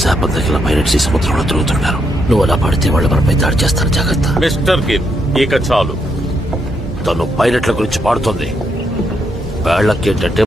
శాపం దగ్గర పైరట్స్ ఈ సముద్రంలో తిరుగుతుంటారు. నువ్వు అలా పడితే వాళ్ళు మనపై దాడి చేస్తారు, జాగ్రత్త. మిస్టర్ గిల్, ఇక చాలు. తను పైలట్ల గురించి పాడుతుంది. వేళ్లకేంటంటే